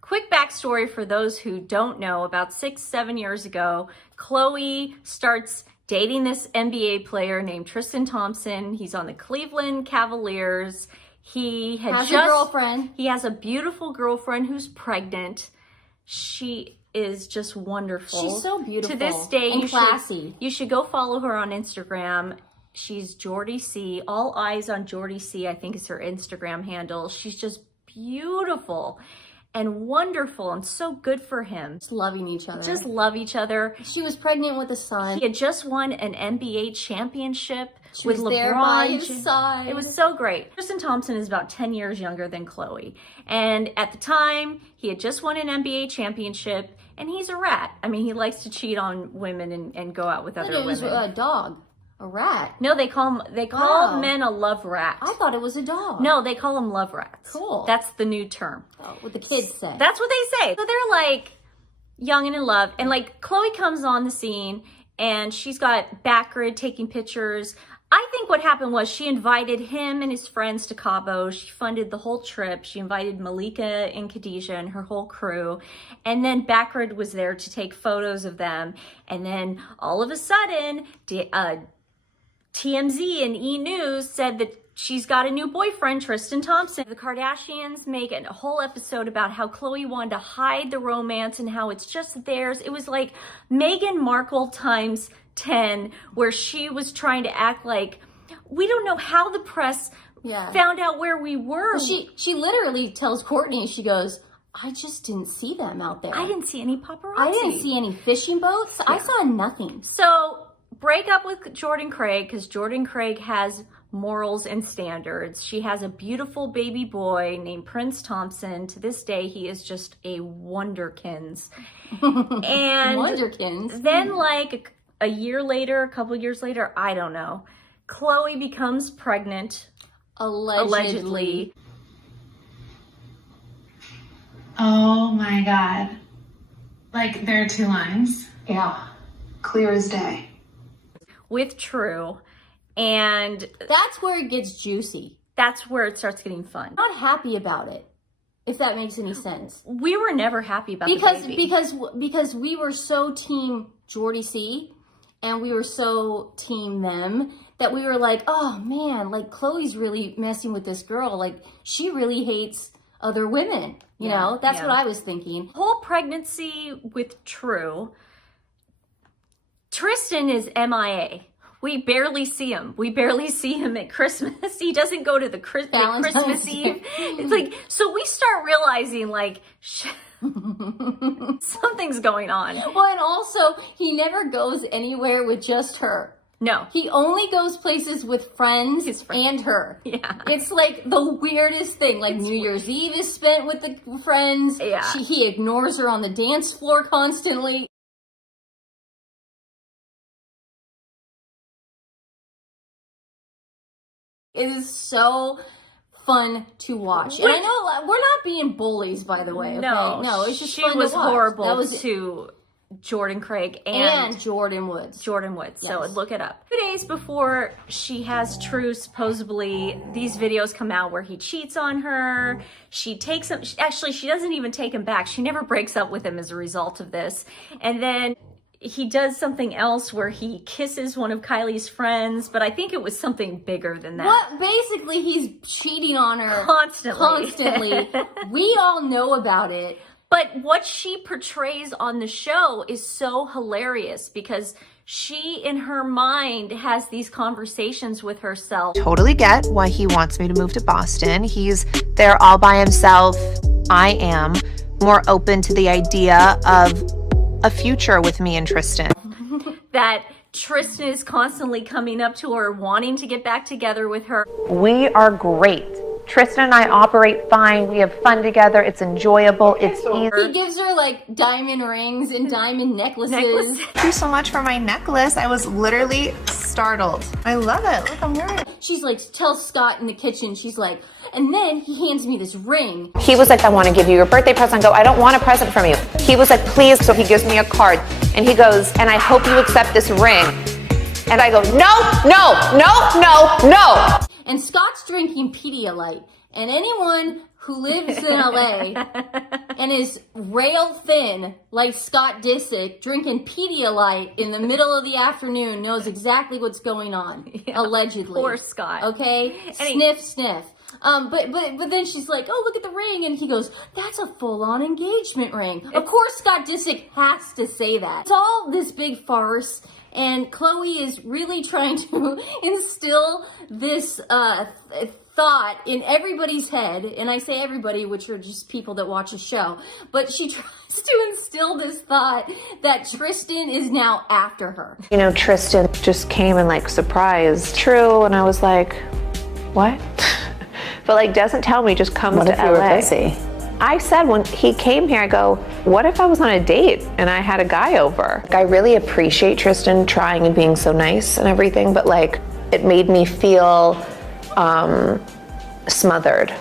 Quick backstory for those who don't know, about 6-7 years ago, Khloe starts dating this NBA player named Tristan Thompson. He's on the Cleveland Cavaliers. He has a girlfriend. He has a beautiful girlfriend who's pregnant. She is just wonderful. She's so beautiful. To this day, and classy. You should go follow her on Instagram. She's Jordy C. All eyes on Jordy C, I think is her Instagram handle. She's just beautiful and wonderful and so good for him. Just loving each other. Just love each other. She was pregnant with a son. He had just won an NBA championship with LeBron. There by his side. It was so great. Tristan Thompson is about 10 years younger than Khloe. And at the time, he had just won an NBA championship, and he's a rat. I mean, he likes to cheat on women and go out with other women. It was a dog. A rat. No, they call men a love rat. I thought it was a dog. No, they call them love rats. Cool. That's the new term. Oh, what the kids say. That's what they say. So they're like young and in love. And like Khloe comes on the scene and she's got backgrid taking pictures. I think what happened was she invited him and his friends to Cabo. She funded the whole trip. She invited Malika and Khadijah and her whole crew. And then backgrid was there to take photos of them. And then all of a sudden, TMZ and E! News said that she's got a new boyfriend, Tristan Thompson. The Kardashians make a whole episode about how Khloe wanted to hide the romance and how it's just theirs. It was like Meghan Markle times 10, where she was trying to act like, we don't know how the press found out where we were. Well, she literally tells Courtney, she goes, I just didn't see them out there. I didn't see any paparazzi. I didn't see any fishing boats. Yeah. I saw nothing. So break up with Jordan Craig, because Jordan Craig has morals and standards. She has a beautiful baby boy named Prince Thompson. To this day, he is just a wonderkins. And wonderkins. Then like a year later, a couple years later, I don't know, Khloe becomes pregnant. Allegedly. Oh my God. Like there are two lines. Yeah. Clear as day. With True, and that's where it gets juicy. That's where it starts getting fun. I'm not happy about it, if that makes any sense. We were never happy about because we were so team Jordy C, and we were so team them that we were like, oh man, like Khloe's really messing with this girl. Like she really hates other women. You know, that's what I was thinking. Whole pregnancy with True. Tristan is MIA. We barely see him. We barely see him at Christmas. He doesn't go to the Christmas Eve. It's like, so we start realizing like, something's going on. Well, and also he never goes anywhere with just her. No. He only goes places with friends and her. Yeah. It's like the weirdest thing. Like New Year's Eve is spent with the friends. Yeah. He ignores her on the dance floor constantly. It is so fun to watch. And I know we're not being bullies, by the way. Okay? No, it's just fun to watch. She was horrible to Jordan Craig and Jordan Woods. Yes. So look it up. 2 days before she has True, supposedly these videos come out where he cheats on her. She takes him. Actually, she doesn't even take him back. She never breaks up with him as a result of this. And then he does something else where he kisses one of Kylie's friends, but I think it was something bigger than that. What? Basically, he's cheating on her constantly. We all know about it. But what she portrays on the show is so hilarious because she, in her mind, has these conversations with herself. Totally get why he wants me to move to Boston. He's there all by himself. I am more open to the idea of a future with me and Tristan. That Tristan is constantly coming up to her, wanting to get back together with her. We are great. Tristan and I operate fine. We have fun together. It's enjoyable. It's easy. He gives her like diamond rings and diamond necklaces. Thank you so much for my necklace. I was literally startled. I love it. Look, I'm wearing it. She's like, tells Scott in the kitchen, she's like, and then he hands me this ring. He was like, I want to give you your birthday present. I go, I don't want a present from you. He was like, please. So he gives me a card And he goes, and I hope you accept this ring. And I go, no, no, no, no, no. And Scott's drinking Pedialyte. And anyone who lives in LA and is rail thin like Scott Disick drinking Pedialyte in the middle of the afternoon knows exactly what's going on, allegedly. Poor Scott. Okay? Sniff, sniff. But then she's like, oh, look at the ring. And he goes, that's a full-on engagement ring. Of course, Scott Disick has to say that. It's all this big farce. And Khloe is really trying to instill this thought in everybody's head. And I say everybody, which are just people that watch the show. But she tries to instill this thought that Tristan is now after her. You know, Tristan just came and like surprised True. And I was like, what? But like doesn't tell me, just comes to LA. What if you were busy? I said when he came here, I go, what if I was on a date and I had a guy over? I really appreciate Tristan trying and being so nice and everything, but like it made me feel smothered.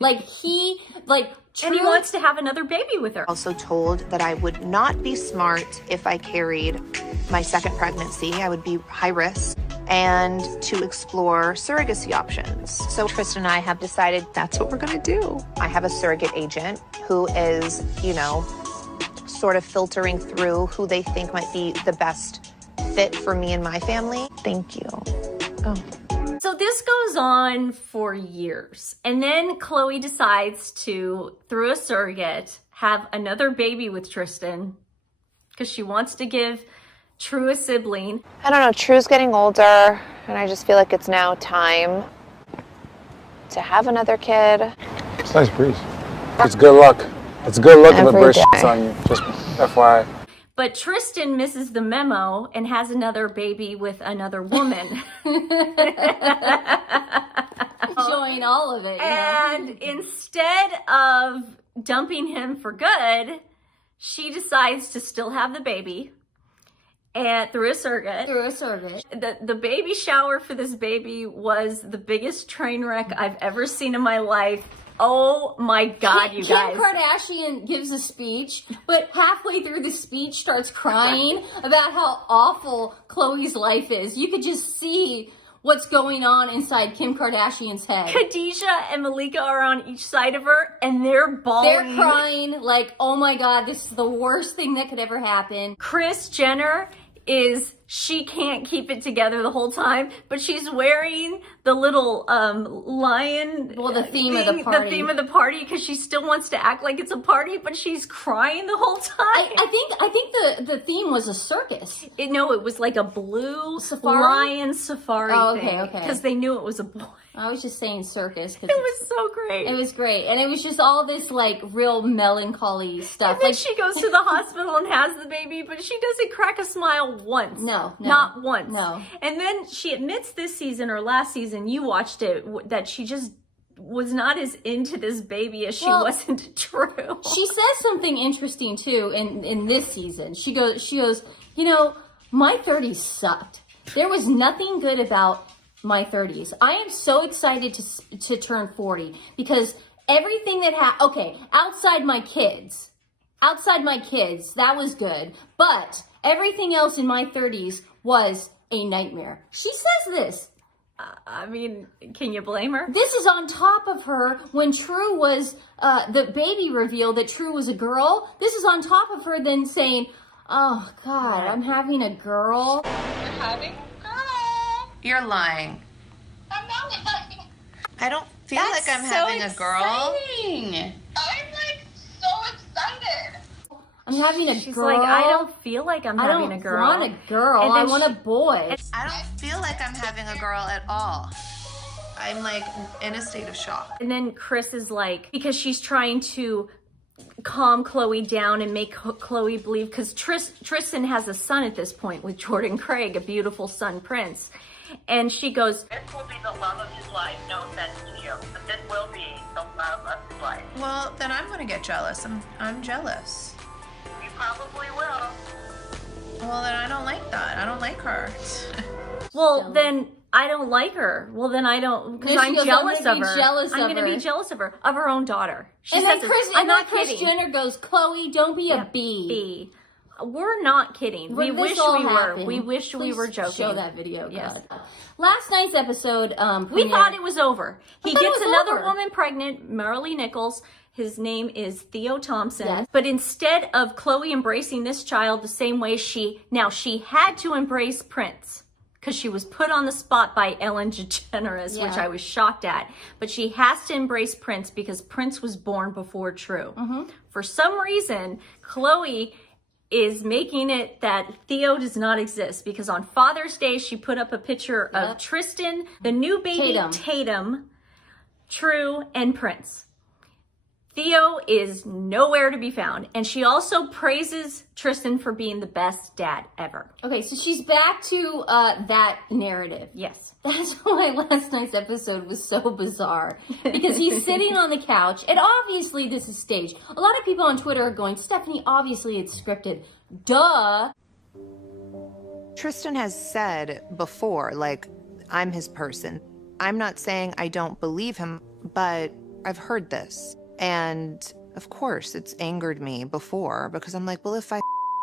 Like And he wants to have another baby with her. Also told that I would not be smart if I carried my second pregnancy. I would be high risk, and to explore surrogacy options. So Tristan and I have decided that's what we're gonna do. I have a surrogate agent who is, you know, sort of filtering through who they think might be the best fit for me and my family. Thank you. Oh. So this goes on for years. And then Khloe decides to, through a surrogate, have another baby with Tristan because she wants to give True a sibling. I don't know, True's getting older, and I just feel like it's now time to have another kid. It's a nice breeze. It's good luck. It's good luck and Every liberation day. on you, just FYI. But Tristan misses the memo and has another baby with another woman. enjoying all of it. You know? And instead of dumping him for good, she decides to still have the baby. And through a surrogate. The baby shower for this baby was the biggest train wreck I've ever seen in my life. Oh my God, you guys. Kim Kardashian gives a speech, but halfway through the speech starts crying about how awful Khloe's life is. You could just see what's going on inside Kim Kardashian's head. Khadijah and Malika are on each side of her, and they're bawling. They're crying like, oh my God, this is the worst thing that could ever happen. Kris Jenner she can't keep it together the whole time, but she's wearing the little lion. Well, the theme of the party. The theme of the party, because she still wants to act like it's a party, but she's crying the whole time. I think the theme was a circus. It was like a blue Safari? lion safari okay. because they knew it was a boy. I was just saying circus. It was so great. It was great. And it was just all this like real melancholy stuff. And then she goes to the hospital and has the baby, but she doesn't crack a smile once. No. Not once. No. And then she admits this season or last season, you watched it, that she just was not as into this baby as she was into True. She says something interesting too in this season. She goes, you know, my 30s sucked. There was nothing good about my 30s. I am so excited to turn 40 because everything that outside my kids, that was good. But everything else in my 30s was a nightmare. She says this. I mean, can you blame her? This is on top of her when True was, the baby reveal that True was a girl. This is on top of her then saying, oh God, I'm having a girl. You're having a girl. You're lying. I'm not lying. I don't feel like I'm having a girl. I'm like so excited. I'm having a She's girl. like, I don't feel like I'm having a girl. I don't want a girl. And I then want a boy. I don't feel like I'm having a girl at all. I'm like in a state of shock. And then Kris is like, because she's trying to calm Khloe down and make Khloe believe, because Tristan has a son at this point with Jordan Craig, a beautiful son, Prince. And she goes, This will be the love of his life, no offense to you, but this will be the love of his life. Well, then I'm gonna get jealous. I'm jealous. You probably will. Well, then I don't like that. I don't like her. well, then I don't like her. Well, then I don't, because I'm jealous of her. I'm going to be jealous of her, of her own daughter. She and says then Kris I'm not Kris kidding. Jenner goes, Khloe, don't be a bee. We're not kidding. We When wish this all we were. happened, We wish we please were joking. Show that video, Yes. God. Last night's episode, We premiered- thought it was over. He thought it gets was another over. woman pregnant, Marley Nichols. His name is Theo Thompson. Yes. But instead of Khloe embracing this child the same way she had to embrace Prince, because she was put on the spot by Ellen DeGeneres, which Yeah. I was shocked at. But she has to embrace Prince because Prince was born before True. For some reason, Khloe is making it that Theo does not exist, because on Father's Day, she put up a picture of Tristan, the new baby Tatum, True, and Prince. Theo is nowhere to be found. And she also praises Tristan for being the best dad ever. Okay, so she's back to that narrative. Yes. That's why last night's episode was so bizarre. Because he's sitting on the couch, and obviously this is staged. A lot of people on Twitter are going, Stephanie, obviously it's scripted. Duh. Tristan has said before, like, I'm his person. I'm not saying I don't believe him, but I've heard this. And of course, it's angered me before, because I'm like, well, if I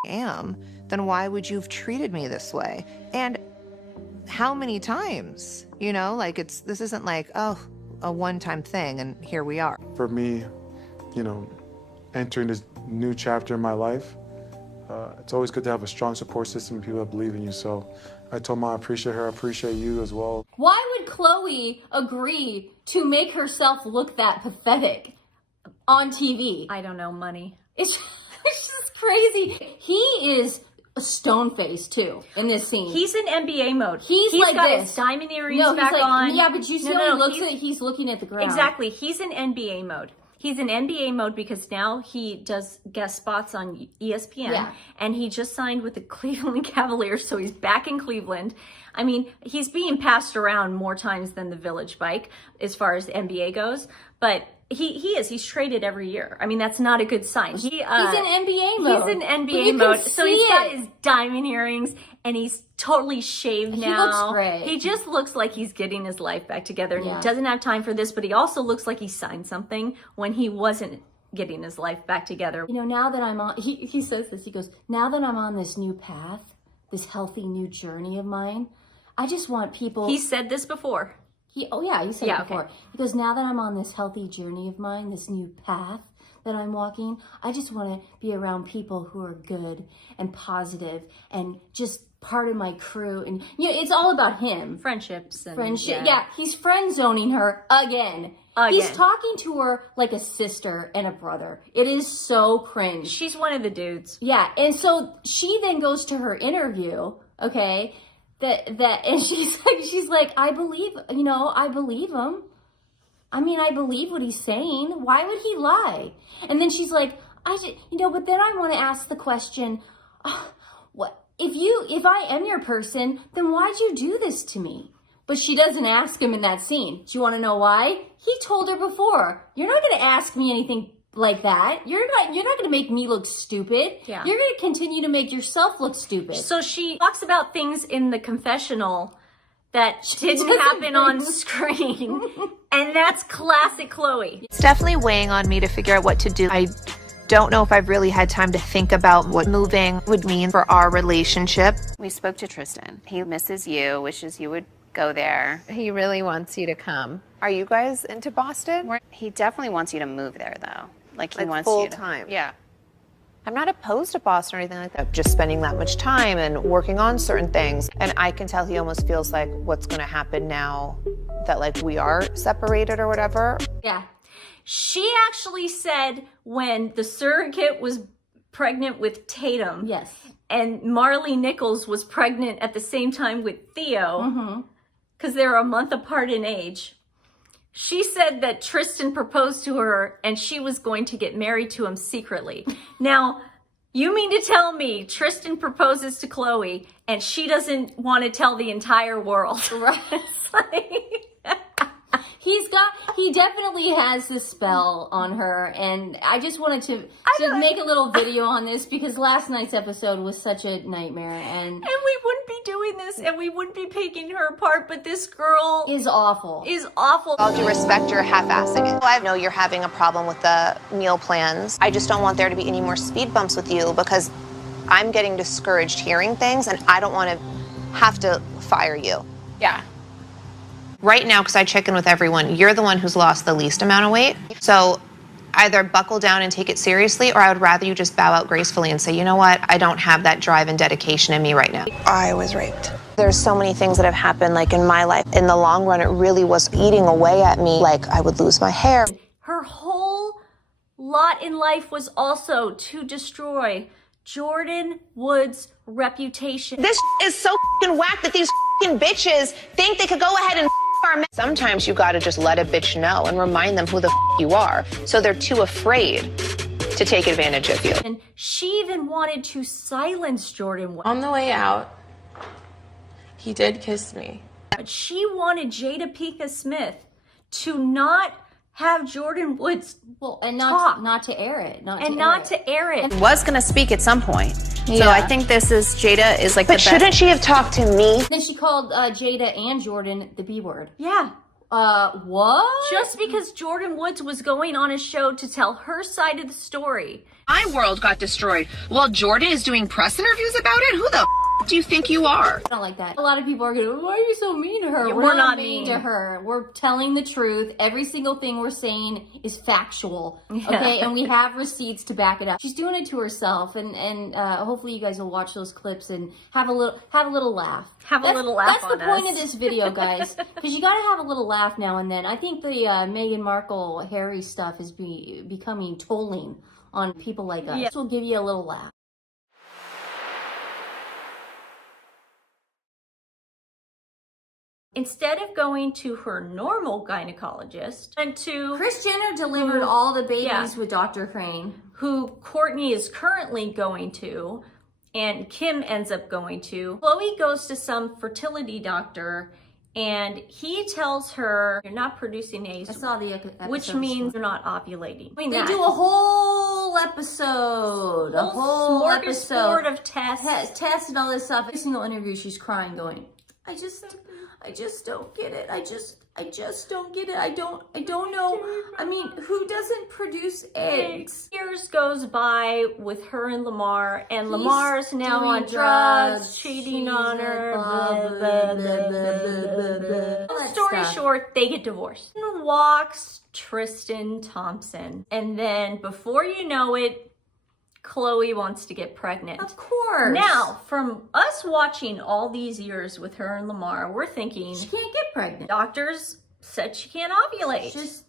am, then why would you have treated me this way? And how many times? You know, like, this isn't like, oh, a one-time thing and here we are. For me, you know, entering this new chapter in my life, it's always good to have a strong support system and people that believe in you. So I told Mom I appreciate her, I appreciate you as well. Why would Khloe agree to make herself look that pathetic on TV? I don't know, money. It's just crazy. He is a stone face too in this scene. He's in NBA mode. He's like got this. his diamond earrings no, he's back like, on. yeah, but you see No, how no, he looks he's- at it? He's looking at the ground. Exactly. He's in NBA mode. He's in NBA mode because now he does guest spots on ESPN. Yeah. And he just signed with the Cleveland Cavaliers, so he's back in Cleveland. I mean, he's being passed around more times than the Village Bike as far as the NBA goes. But he's traded every year. I mean, that's not a good sign. He's in NBA mode. He's in But NBA you can mode. So see he's got it. his diamond earrings and he's totally shaved He now. looks great. He just looks like he's getting his life back together and Yeah. he doesn't have time for this, but he also looks like he signed something when he wasn't getting his life back together. You know, now that I'm on, he says this, he goes, now that I'm on this new path, this healthy new journey of mine, I just want people. He said this before. He said Yeah, it before. okay. He goes, now that I'm on this healthy journey of mine, this new path that I'm walking, I just want to be around people who are good and positive and just part of my crew. And, you know, it's all about him. Friendships and Friendship. Yeah, he's friend zoning her again. He's talking to her like a sister and a brother. It is so cringe. She's one of the dudes. Yeah, and so she then goes to her interview, okay, and she's like, I believe him. I mean, I believe what he's saying. Why would he lie? And then she's like, but then I want to ask the question, what if I am your person, then why'd you do this to me? But she doesn't ask him in that scene. Do you want to know why? He told her before, you're not going to ask me anything like that. You're not going to make me look stupid. Yeah. You're going to continue to make yourself look stupid. So she talks about things in the confessional that didn't doesn't happen on bring- screen. And that's classic Khloe. It's definitely weighing on me to figure out what to do. I don't know if I've really had time to think about what moving would mean for our relationship. We spoke to Tristan. He misses you, wishes you would go there. He really wants you to come. Are you guys into Boston? He definitely wants you to move there, though. Like, he Like wants full you to, time? Yeah. I'm not opposed to Boston or anything like that. Just spending that much time and working on certain things. And I can tell he almost feels like what's going to happen now that, like, we are separated or whatever. yeah. She actually said when the surrogate was pregnant with Tatum. Yes. And Marley Nichols was pregnant at the same time with Theo, because they're a month apart in age. She said that Tristan proposed to her and she was going to get married to him secretly. Now, you mean to tell me Tristan proposes to Khloe and she doesn't want to tell the entire world? Right. It's like... He definitely has this spell on her, and I just wanted to make a little video on this because last night's episode was such a nightmare, and And we wouldn't be doing this and we wouldn't be picking her apart, but this girl is awful. is awful. All due respect, you're half-assing it. I know you're having a problem with the meal plans. I just don't want there to be any more speed bumps with you because I'm getting discouraged hearing things, and I don't want to have to fire you. Yeah. Right now, because I check in with everyone, you're the one who's lost the least amount of weight. So either buckle down and take it seriously, or I would rather you just bow out gracefully and say, you know what, I don't have that drive and dedication in me right now. I was raped. There's so many things that have happened, like in my life. In the long run, it really was eating away at me. Like, I would lose my hair. Her whole lot in life was also to destroy Jordan Wood's reputation. This is so fucking whack that these fucking bitches think they could go ahead and our men. Sometimes you gotta just let a bitch know and remind them who the you are, so they're too afraid to take advantage of you. And she even wanted to silence Jordan Wood. On the way out, he did kiss me. But she wanted Jada Pinkett Smith to not have Jordan Woods and talk. not to air it. To air it. Was going to speak at some point. Yeah. So I think Jada is like but shouldn't she have talked to me? Then she called Jada and Jordan the B word. Yeah. What? Just because Jordan Woods was going on a show to tell her side of the story. My world got destroyed while Jordan is doing press interviews about it? Who the do you think you are? I don't like that. A lot of people are going, why are you so mean to her? Yeah, we're not mean to her. We're telling the truth. Every single thing we're saying is factual. Okay, and we have receipts to back it up. She's doing it to herself, and hopefully you guys will watch those clips and have a little laugh. That's the point of this video, guys, because you got to have a little laugh now and then. I think the Meghan Markle Harry stuff is becoming tolling on people like us. This will give you a little laugh. Instead of going to her normal gynecologist, and to Kris Jenner delivered all the babies with Dr. Crane, who Kourtney is currently going to, and Kim ends up going to. Khloe goes to some fertility doctor, and he tells her, you're not producing eggs. I saw the episode. Which means you're not ovulating. They do a whole episode. A whole episode of tests and all this stuff. Every single interview, she's crying, going, I just don't get it. I just don't get it. I don't know. I mean, who doesn't produce eggs? Years goes by with her and Lamar, and Lamar's now on drugs, cheating on her. Long story short, they get divorced. And walks Tristan Thompson, and then before you know it, Khloe wants to get pregnant. Of course. Now, from us watching all these years with her and Lamar, we're thinking she can't get pregnant. Doctors said she can't ovulate. It's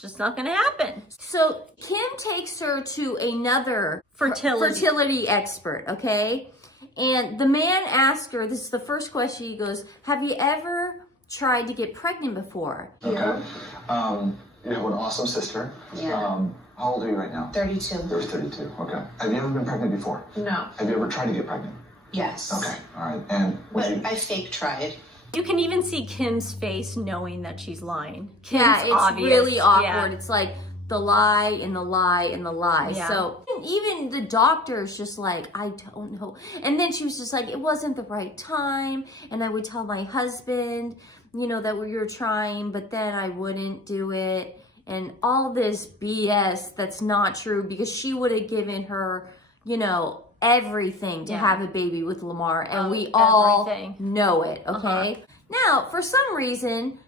just not going to happen. So Kim takes her to another fertility expert, okay? And the man asked her, this is the first question, he goes, have you ever tried to get pregnant before? Okay. You have an awesome sister. Yeah. How old are you right now? 32. You're 32, okay. Have you ever been pregnant before? No. Have you ever tried to get pregnant? Yes. Okay, all right. And but I fake tried. You can even see Kim's face knowing that she's lying. It's obvious. Really awkward. Yeah. It's like the lie and the lie and the lie. Yeah. So even the doctor's just like, I don't know. And then she was just like, it wasn't the right time. And I would tell my husband, you know, that we were trying, but then I wouldn't do it. And all this BS that's not true, because she would have given her, you know, everything to have a baby with Lamar, and we all know it, okay? Now, for some reason,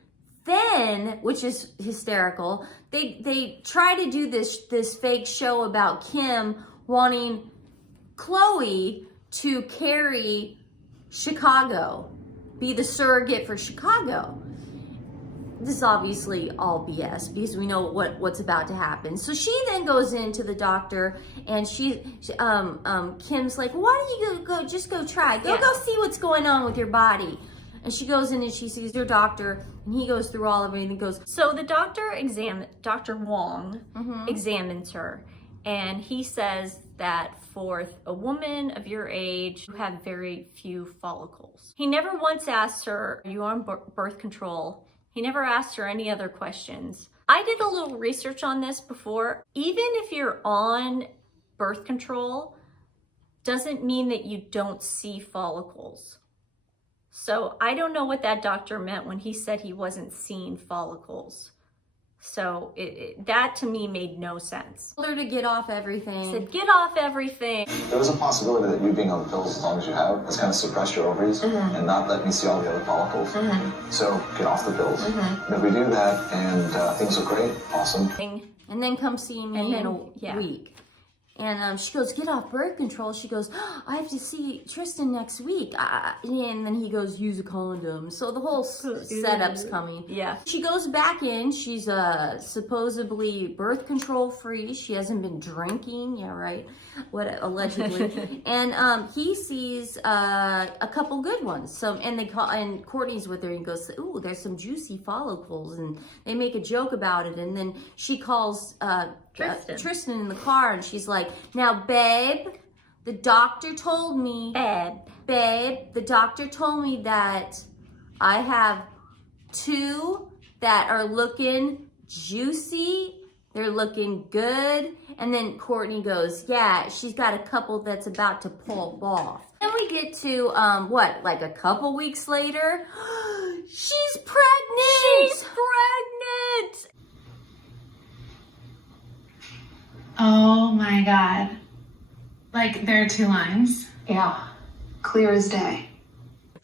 then, which is hysterical, they try to do this fake show about Kim wanting Khloe to carry Chicago, be the surrogate for Chicago. This is obviously all BS, because we know what's about to happen. So she then goes into the doctor, and Kim's like, why don't you just go try, go see what's going on with your body. And she goes in and she sees her doctor, and he goes through all of it, and he goes. So the Dr. Wong examines her, and he says that for a woman of your age, you have very few follicles. He never once asked her, are you on birth control? He never asked her any other questions. I did a little research on this before. Even if you're on birth control, doesn't mean that you don't see follicles. So I don't know what that doctor meant when he said he wasn't seeing follicles. So that to me made no sense. Told her to get off everything. Said, get off everything. There is a possibility that you being on the pills as long as you have has kind of suppressed your ovaries and not let me see all the other follicles. So get off the pills. And if we do that and things look great, awesome. And then come see me in a week. And she goes, get off birth control. She goes, oh, I have to see Tristan next week. And then he goes, use a condom. So the whole setup's coming. Yeah. She goes back in. She's supposedly birth control free. She hasn't been drinking. Yeah, right. What allegedly. And he sees a couple good ones. And Courtney's with her and goes, ooh, there's some juicy follicles. And they make a joke about it. And then she calls Tristan in the car, and she's like, now, babe, the doctor told me, the doctor told me that I have 2 that are looking juicy. They're looking good. And then Courtney goes, yeah, she's got a couple that's about to pull off. Then we get to, like a couple weeks later, she's pregnant! She's pregnant! Oh my God. Like, there are 2 lines. Yeah. Clear as day.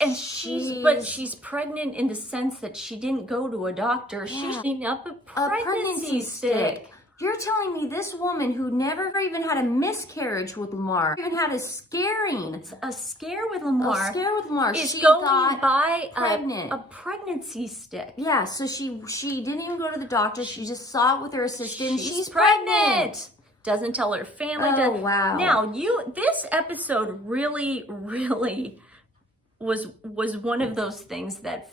And she's pregnant in the sense that she didn't go to a doctor. She's eating up a pregnancy stick. You're telling me this woman who never even had a miscarriage with Lamar, even had a scare with Lamar, is she going got by pregnant. a pregnancy stick. Yeah, so she didn't even go to the doctor. She just saw it with her assistant. She's pregnant. Doesn't tell her family. Oh, wow. Now, this episode really, really was one of those things that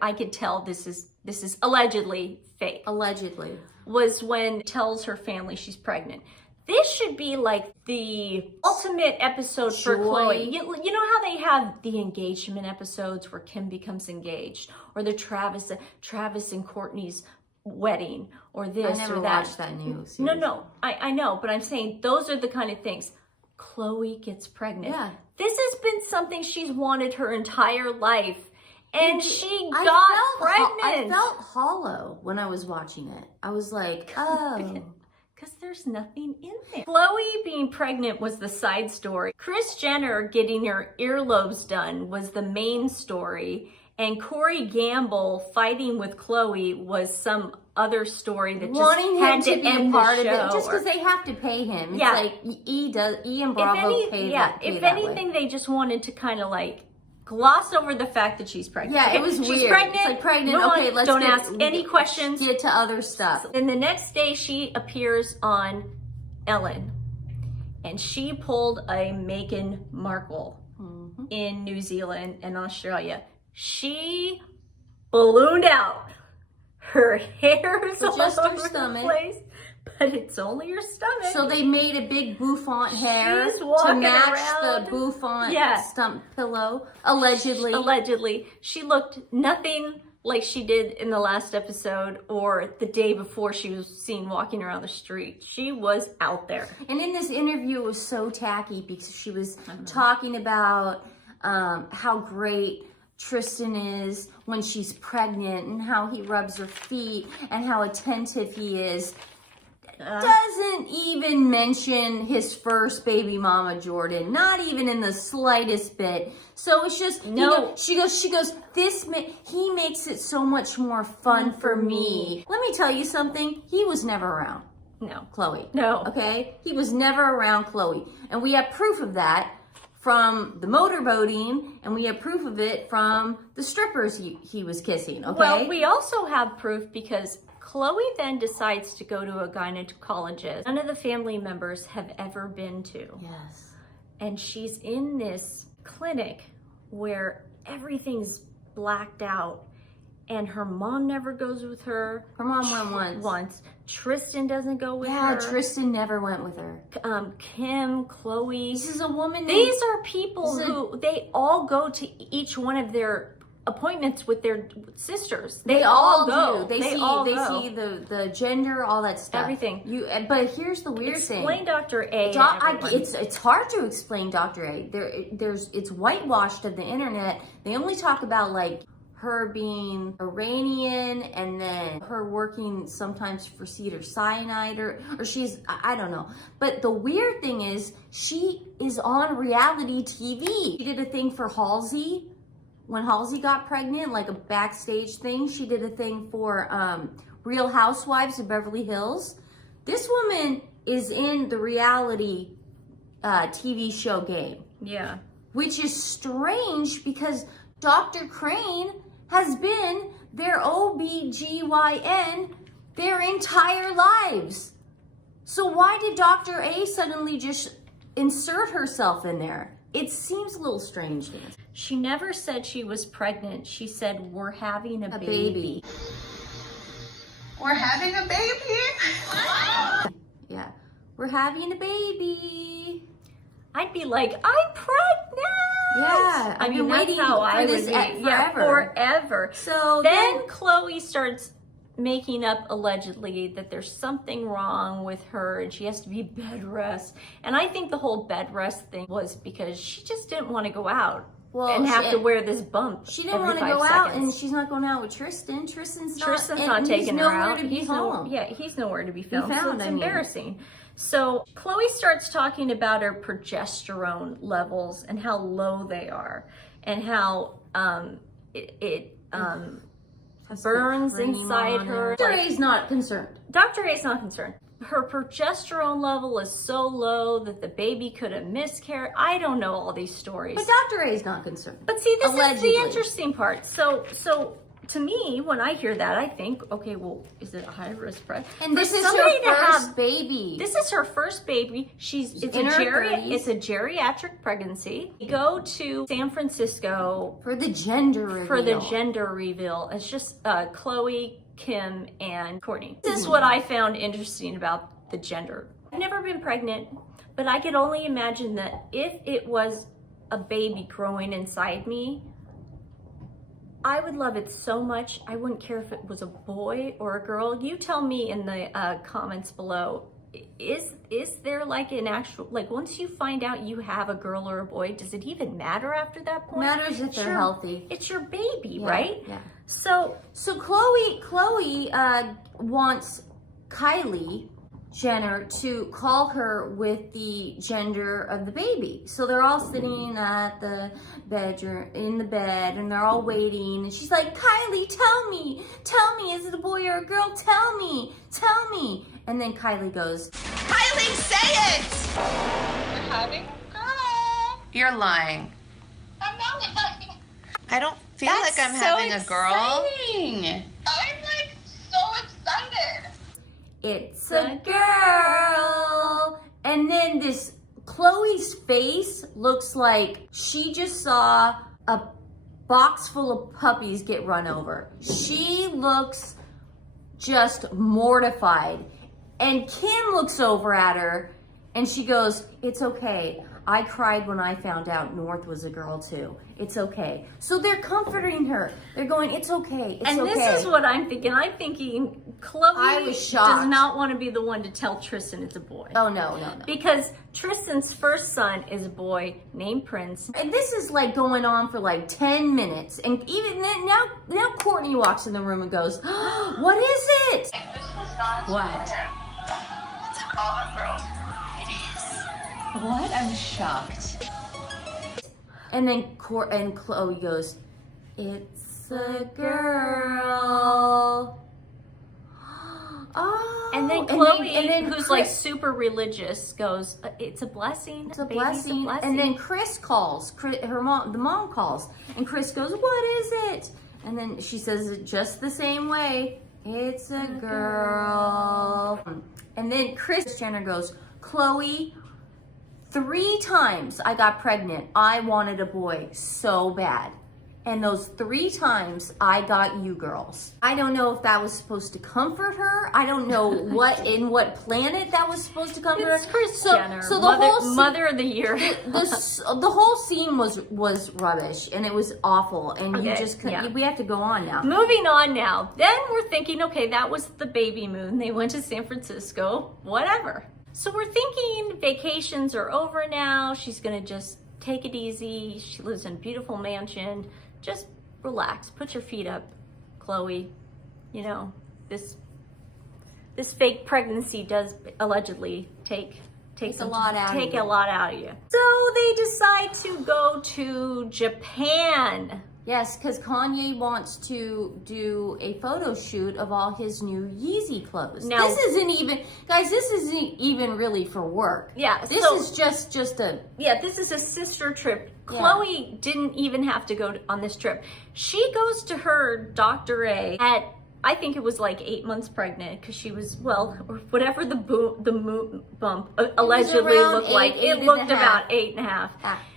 I could tell this is allegedly fake. Allegedly. Was when tells her family she's pregnant. This should be like the ultimate episode for Khloe. You know how they have the engagement episodes where Kim becomes engaged, or the Travis and Courtney's wedding, or this I never or that. watched that news. No, I know, but I'm saying those are the kind of things. Khloe gets pregnant. Yeah. This has been something she's wanted her entire life. And she got pregnant. I felt hollow when I was watching it. I was like, oh. Because there's nothing in there. Khloe being pregnant was the side story. Kris Jenner getting her earlobes done was the main story. And Corey Gamble fighting with Khloe was some other story that just had to end part of it. Just because they have to pay him. It's like E and Bravo pay that. If anything, they just wanted to kind of like gloss over the fact that she's pregnant. Yeah, it was weird. She's pregnant. It's like pregnant. Okay, let's don't ask any questions. Get to other stuff. And the next day, she appears on Ellen, and she pulled a Meghan Markle in New Zealand and Australia. She ballooned out. Her hair's all just over her stomach. the place, but it's only your stomach. So they made a big bouffant hair She's to walking match around. the bouffant stump pillow. Allegedly. Allegedly. She looked nothing like she did in the last episode or the day before she was seen walking around the street. She was out there. And in this interview, it was so tacky because she was talking about how great Tristan is when she's pregnant and how he rubs her feet and how attentive he is. Doesn't even mention his first baby mama, Jordan, not even in the slightest bit. So it's just, she goes, he makes it so much more fun for me. Let me tell you something, he was never around. No. Khloe. No. Okay? He was never around Khloe. And we have proof of that from the motorboating, and we have proof of it from the strippers he was kissing, okay? Well, we also have proof because Khloe then decides to go to a gynecologist none of the family members have ever been to. Yes. And she's in this clinic where everything's blacked out, and her mom never goes with her. Her mom went once. Tristan doesn't go with her. Yeah, Tristan never went with her. Kim, Khloe. This is a woman. These are people who, they all go to each one of their appointments with their sisters. They all go. They see the gender, all that stuff. Everything. But here's the weird thing. Explain Dr. A. It's hard to explain Dr. A. It's whitewashed of the internet. They only talk about like her being Iranian, and then her working sometimes for Cedar Cyanide, or she's, I don't know. But the weird thing is, she is on reality TV. She did a thing for Halsey, when Halsey got pregnant, like a backstage thing. She did a thing for Real Housewives of Beverly Hills. This woman is in the reality TV show game. Yeah. Which is strange because Dr. Crane has been their OBGYN their entire lives. So why did Dr. A suddenly just insert herself in there? It seems a little strange to me. She never said she was pregnant. She said, we're having a baby. We're having a baby? Yeah, we're having a baby. I'd be like, I'm pregnant. Yeah, I mean, waiting that's how for I this would be. forever. Yeah, forever. So then Khloe starts making up allegedly that there's something wrong with her and she has to be bed rest. And I think the whole bed rest thing was because she just didn't want to go out and have to wear this bump. She didn't want to go out, and she's not going out with Tristan. Tristan's not taking her out. He's nowhere to be home. He's nowhere to be found. So it's I mean. embarrassing. So Khloe starts talking about her progesterone levels and how low they are, and how it burns inside her. Dr. A's not concerned. Dr. A's not concerned. Her progesterone level is so low that the baby could have miscarried. I don't know all these stories. But Dr. A's not concerned. But see, this Allegedly. is the interesting part. So to me, when I hear that, I think, okay, well, is it a high risk pregnancy? And this is her first baby. This is her first baby. It's in her 30s. It's a geriatric pregnancy. We go to San Francisco for the gender reveal. It's just Khloe, Kim, and Kourtney. This is what I found interesting about the gender. I've never been pregnant, but I could only imagine that if it was a baby growing inside me, I would love it so much. I wouldn't care if it was a boy or a girl. You tell me in the comments below. Is there like an actual, like once you find out you have a girl or a boy, does it even matter after that point? Matters if they're healthy. It's your baby, Yeah, right? Yeah. So Khloe wants Kylie Jenner to call her with the gender of the baby. So they're all sitting at the bedroom, in the bed, and they're all waiting. And she's like, Kylie, tell me, is it a boy or a girl? Tell me. And then Kylie goes, Kylie, say it! We're having a girl. You're lying. I'm not lying. I don't feel like I'm having a girl. I'm like so excited. it's a girl. And then this Khloe's face looks like she just saw a box full of puppies get run over. She looks just mortified. And Kim looks over at her and she goes, it's okay. I cried when I found out North was a girl too. It's okay. So they're comforting her. They're going, it's okay. It's okay. this is what I'm thinking. I'm thinking Khloe I was shocked. does not want to be the one to tell Tristan it's a boy. Oh, no. Because Tristan's first son is a boy named Prince. And this is like going on for like 10 minutes. And even then, now Kourtney walks in the room and goes, oh, what is it? This was not What? It's all a girl. What? I'm shocked. And then Khloe goes, it's a girl. Oh. And then Khloe, who's like super religious, goes, it's a blessing. It's a blessing. And then Chris calls, the mom calls. And Chris goes, what is it? And then she says it just the same way. It's a girl. And then Kris Jenner goes, Khloe, 3 times I got pregnant. I wanted a boy so bad. And those 3 times I got you girls. I don't know if that was supposed to comfort her. I don't know what planet that was supposed to comfort her. It's Kris Jenner, so the whole mother of the year. The whole scene was rubbish and it was awful. And you just couldn't, we have to go on now. Moving on now. Then we're thinking, okay, that was the baby moon. They went to San Francisco, whatever. So we're thinking vacations are over now. She's gonna just take it easy. She lives in a beautiful mansion. Just relax, put your feet up, Khloe. You know, this fake pregnancy does allegedly take a lot out of you. So they decide to go to Japan. Yes, because Kanye wants to do a photo shoot of all his new Yeezy clothes. Now, this isn't even really for work. Yeah. This is just a... Yeah, this is a sister trip. Yeah. Khloe didn't even have to go on this trip. She goes to her Dr. A at, I think it was like 8 months pregnant, because she was, well, or whatever the moon bump allegedly looked like. It looked about 8.5.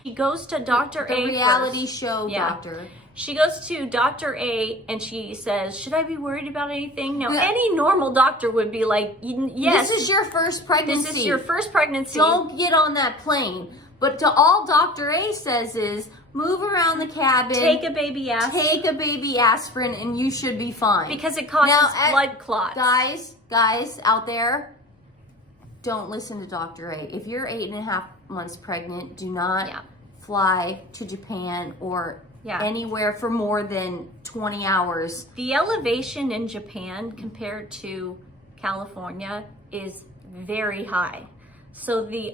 She goes to Dr. A, the reality first. show doctor. She goes to Dr. A and she says, should I be worried about anything? Now, any normal doctor would be like, yes. This is your first pregnancy. This is your first pregnancy. Don't get on that plane. But to all Dr. A says is, move around the cabin. Take a baby aspirin and you should be fine. Because it causes blood clots. Guys out there, don't listen to Dr. A. If you're 8.5 months pregnant, do not fly to Japan or anywhere for more than 20 hours. The elevation in Japan compared to California is very high. So the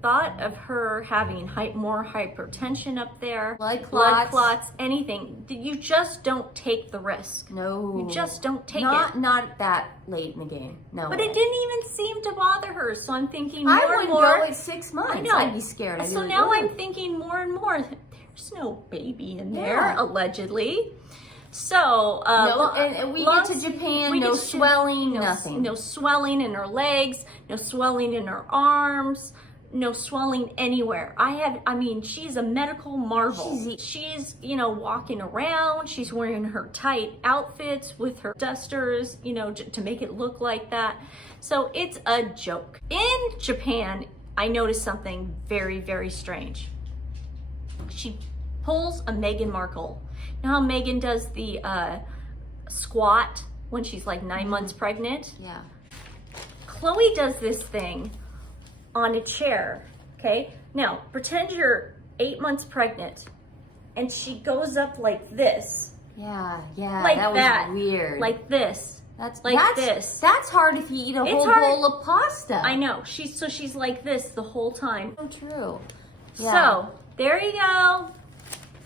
thought of her having more hypertension up there, blood clots, anything, you just don't take the risk. No. You just don't take it. Not that late in the game. No. But it didn't even seem to bother her. So I'm thinking more I and wouldn't more. go at 6 months. I know. I'd be scared. So now I'm thinking more and more, there's no baby in there, allegedly. So, and we get to Japan, no swelling, nothing. No swelling in her legs, no swelling in her arms, no swelling anywhere. I mean, she's a medical marvel. She's, walking around. She's wearing her tight outfits with her dusters, to make it look like that. So it's a joke. In Japan, I noticed something very, very strange. She pulls a Meghan Markle. You know how Meghan does the squat when she's like 9 months pregnant? Yeah. Khloe does this thing on a chair, okay? Now, pretend you're 8 months pregnant and she goes up like this. Yeah, like that was weird. Like this. That's this. That's hard if you eat a whole bowl of pasta. I know. She's like this the whole time. So true. Yeah. So, there you go.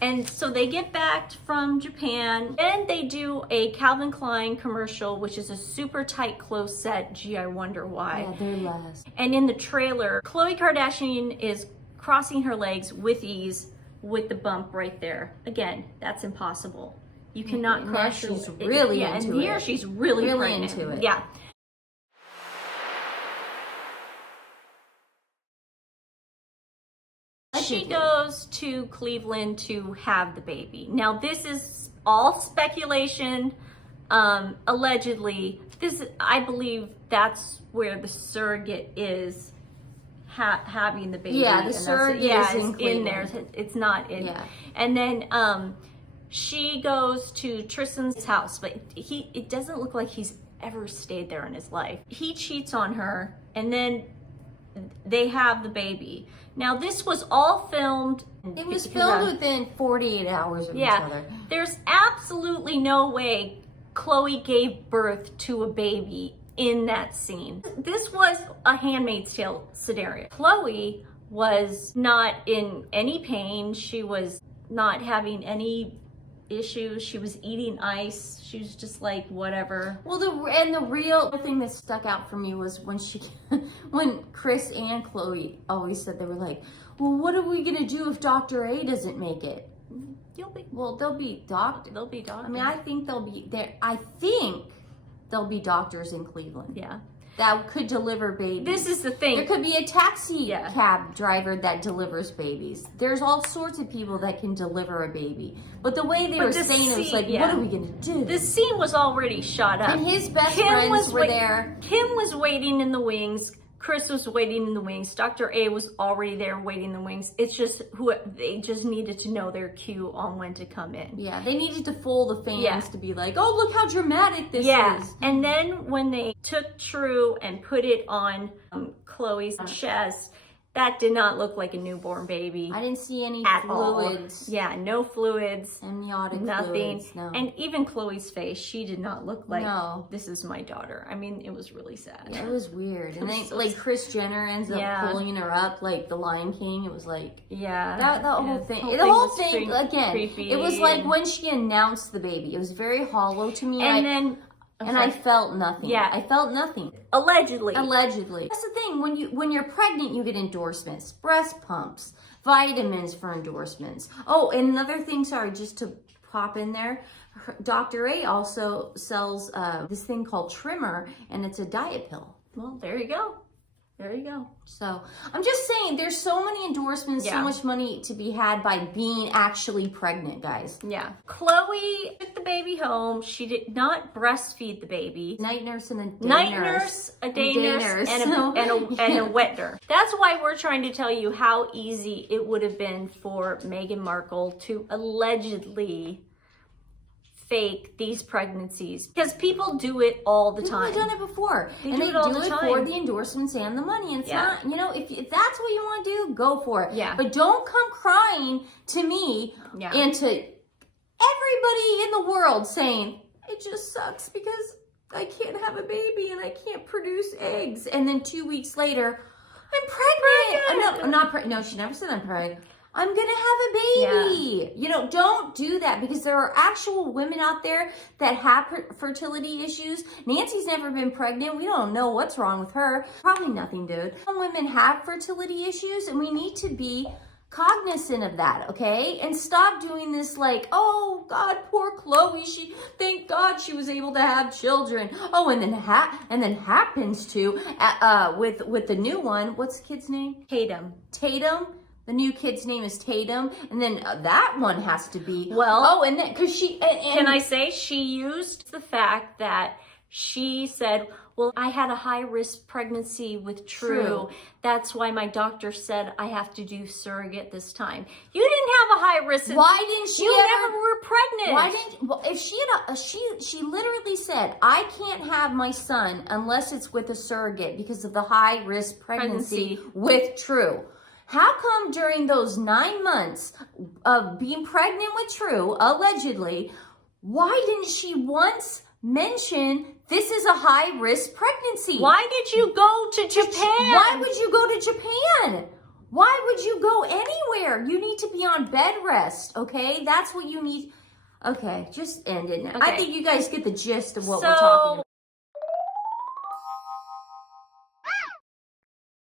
And so they get back from Japan, and they do a Calvin Klein commercial, which is a super tight close set. Gee, I wonder why. Yeah, they're last. And in the trailer, Khloe Kardashian is crossing her legs with ease with the bump right there. Again, that's impossible. You cannot cross your legs. She's really into it. And here she's really into it. Yeah. She goes to Cleveland to have the baby. Now, this is all speculation. Allegedly, I believe that's where the surrogate is having the baby. Yeah, the surrogate is in there. It's not in. Yeah. And then she goes to Tristan's house, but it doesn't look like he's ever stayed there in his life. He cheats on her, and then they have the baby. Now, this was all filmed. It was filmed within 48 hours of each other. There's absolutely no way Khloe gave birth to a baby in that scene. This was a Handmaid's Tale scenario. Khloe was not in any pain. She was not having any issues. She was eating ice. She was just like, whatever. Well, the real thing that stuck out for me was when Chris and Khloe always said, they were like, well, what are we gonna do if Dr. A doesn't make it? They'll be doctors. They'll be doctors. I mean, I think they'll be there. I think there'll be doctors in Cleveland. Yeah. That could deliver babies. This is the thing. There could be a taxi cab driver that delivers babies. There's all sorts of people that can deliver a baby. But the way they were saying it was like, what are we going to do? The scene was already shot up. And his best friends were there. Kim was waiting in the wings. Chris was waiting in the wings. Dr. A was already there waiting in the wings. It's just they just needed to know their cue on when to come in. Yeah, they needed to fool the fans to be like, oh, look how dramatic this is. And then when they took True and put it on Khloe's chest, That did not look like a newborn baby. I didn't see any at fluids. All. Yeah, no fluids. Amniotic nothing. Fluids, no. And even Khloe's face, she did not look like, this is my daughter. I mean, it was really sad. Yeah, it was weird. And then, like, Kris Jenner ends up pulling her up, like, the Lion King. It was like, that whole thing. The whole thing, again, creepy, it was like when she announced the baby. It was very hollow to me. And I felt nothing. Yeah. I felt nothing. Allegedly. That's the thing. When you're pregnant, you get endorsements, breast pumps, vitamins for endorsements. Oh, and another thing, sorry, just to pop in there, Dr. A also sells this thing called Trimmer, and it's a diet pill. Well, there you go. There you go. So I'm just saying, there's so many endorsements, so much money to be had by being actually pregnant, guys. Yeah. Khloe took the baby home. She did not breastfeed the baby. Night nurse and a day Night nurse. nurse, a day nurse, and a wet nurse. That's why we're trying to tell you how easy it would have been for Meghan Markle to allegedly fake these pregnancies, because people do it all the time. They've done it before. They do it for the endorsements and the money. And it's not, you know, if that's what you want to do, go for it. Yeah. But don't come crying to me and to everybody in the world saying, it just sucks because I can't have a baby and I can't produce eggs. And then 2 weeks later, I'm pregnant. No, I'm not pregnant. No, she never said I'm pregnant. I'm gonna have a baby. You know, don't do that, because there are actual women out there that have fertility issues. Nancy's never been pregnant. We don't know what's wrong with her. Probably nothing, dude. Some women have fertility issues, and we need to be cognizant of that, okay? And stop doing this like, oh God, poor Khloe. Thank God she was able to have children. Oh, and then happens to with the new one. What's the kid's name? Tatum. The new kid's name is Tatum, and then that one has to be and then because she can I say she used the fact that she said, well, I had a high-risk pregnancy with True. That's why my doctor said I have to do surrogate this time. You didn't have a high risk. Why didn't she? You never were pregnant. Why didn't? Well, if she had she literally said, I can't have my son unless it's with a surrogate because of the high-risk pregnancy with True. How come during those 9 months of being pregnant with True, allegedly, why didn't she once mention this is a high-risk pregnancy? Why did you go to Japan? Why would you go to Japan? Why would you go anywhere? You need to be on bed rest, okay? That's what you need. Okay, just end it now. Okay. I think you guys get the gist of what we're talking about.